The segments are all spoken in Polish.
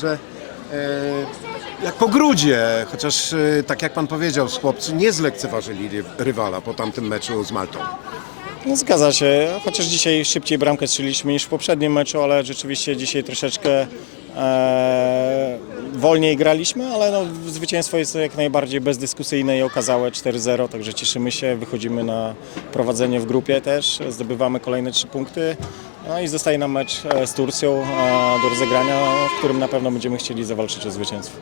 że e, jak po grudzie, chociaż e, tak jak pan powiedział, chłopcy nie zlekceważyli ry- rywala po tamtym meczu z Maltą. No, zgadza się, chociaż dzisiaj szybciej bramkę strzeliliśmy niż w poprzednim meczu, ale rzeczywiście dzisiaj troszeczkę e, wolniej graliśmy, ale no, zwycięstwo jest jak najbardziej bezdyskusyjne i okazałe 4-0, także cieszymy się, wychodzimy na prowadzenie w grupie też, zdobywamy kolejne trzy punkty. No i zostaje nam mecz e, z Turcją e, do rozegrania, w którym na pewno będziemy chcieli zawalczyć o zwycięstwo.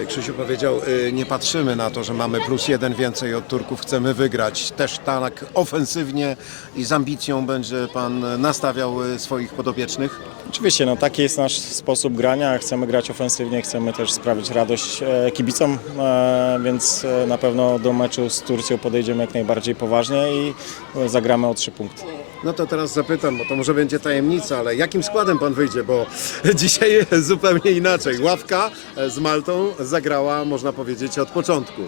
Jak Krzysiu powiedział, e, nie patrzymy na to, że mamy plus jeden więcej od Turków, chcemy wygrać. Też tak ofensywnie i z ambicją będzie pan nastawiał e, swoich podopiecznych. Oczywiście, no taki jest nasz sposób grania. Chcemy grać ofensywnie, chcemy też sprawić radość e, kibicom, e, więc e, na pewno do meczu z Turcją podejdziemy jak najbardziej poważnie i e, zagramy o trzy punkty. No to teraz zapytam, bo to może będzie tajemnica, ale jakim składem pan wyjdzie, bo dzisiaj zupełnie inaczej. Ławka e, z Maltą zagrała, można powiedzieć, od początku.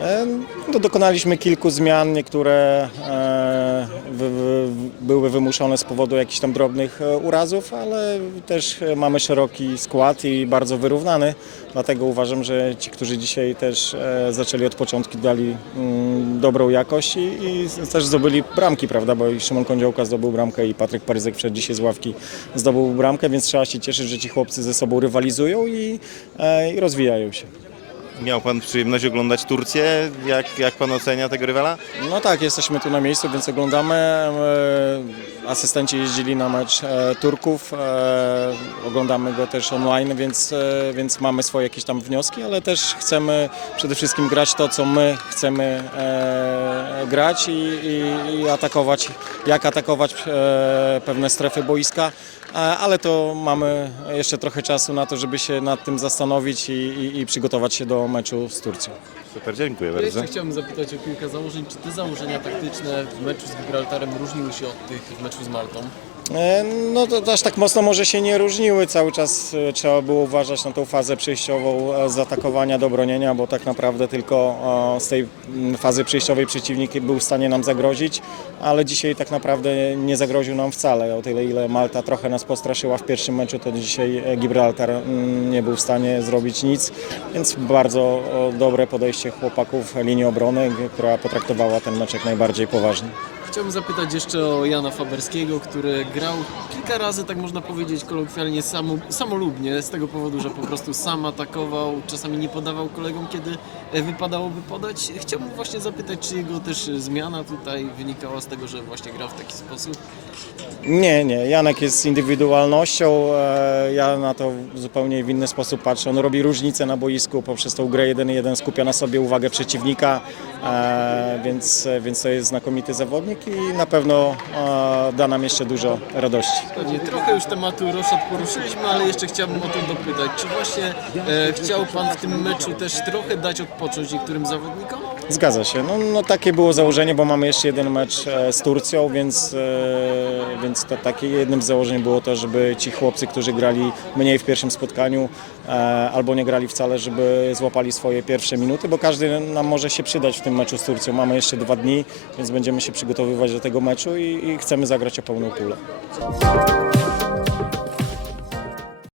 E, No, dokonaliśmy kilku zmian, niektóre e, były wymuszone z powodu jakichś tam drobnych e, urazów, ale też e, mamy szeroki skład i bardzo wyrównany, dlatego uważam, że ci, którzy dzisiaj też e, zaczęli od początku, dali mm, dobrą jakość i, i też zdobyli bramki, prawda, bo i Szymon Kądziołka zdobył bramkę i Patryk Paryzek przed dzisiaj z ławki zdobył bramkę, więc trzeba się cieszyć, że ci chłopcy ze sobą rywalizują i, i rozwijają się. Miał Pan przyjemność oglądać Turcję? Jak, jak Pan ocenia tego rywala? No tak, jesteśmy tu na miejscu, więc oglądamy. E, Asystenci jeździli na mecz e, Turków, e, oglądamy go też online, więc, więc mamy swoje jakieś tam wnioski, ale też chcemy przede wszystkim grać to, co my chcemy grać i, i, i atakować, jak atakować pewne strefy boiska. E, Ale to mamy jeszcze trochę czasu na to, żeby się nad tym zastanowić i, i, i przygotować się do meczu z Turcją. Super, dziękuję Ja bardzo. jeszcze chciałbym zapytać o kilka założeń. Czy te założenia taktyczne w meczu z Gibraltarem różniły się od tych w meczu z Maltą? E, No to aż tak mocno może się nie różniły. Cały czas e, trzeba było uważać na tą fazę przejściową e, z atakowania do bronienia, bo tak naprawdę tylko z tej mm, fazy przejściowej przeciwnik był w stanie nam zagrozić, ale dzisiaj tak naprawdę nie zagroził nam wcale. O tyle ile Malta trochę nas postraszyła w pierwszym meczu, to dzisiaj Gibraltar mm, nie był w stanie zrobić nic, więc bardzo dobre podejście chłopaków linii obrony, która potraktowała ten mecz jak najbardziej poważnie. Chciałbym zapytać jeszcze o Jana Faberskiego, który grał kilka razy, tak można powiedzieć kolokwialnie, samo, samolubnie, z tego powodu, że po prostu sam atakował, czasami nie podawał kolegom, kiedy wypadałoby podać. Chciałbym właśnie zapytać, czy jego też zmiana tutaj wynikała z tego, że właśnie grał w taki sposób? Nie, nie. Janek jest indywidualnością. e, Ja na to zupełnie w inny sposób patrzę. On robi różnicę na boisku poprzez tą grę 1-1, skupia na sobie uwagę przeciwnika, e, więc, więc to jest znakomity zawodnik i na pewno e, da nam jeszcze dużo radości. Trochę już tematu Roszad poruszyliśmy, ale jeszcze chciałbym o to dopytać. Czy właśnie chciał Pan w tym meczu też trochę dać odpocząć niektórym zawodnikom? Zgadza się. No, no takie było założenie, bo mamy jeszcze jeden mecz z Turcją, więc, więc to takie jednym z założeń było to, żeby ci chłopcy, którzy grali mniej w pierwszym spotkaniu e, albo nie grali wcale, żeby złapali swoje pierwsze minuty, bo każdy nam może się przydać w tym meczu z Turcją. Mamy jeszcze dwa dni, więc będziemy się przygotowywać do tego meczu i, i chcemy zagrać o pełną pulę.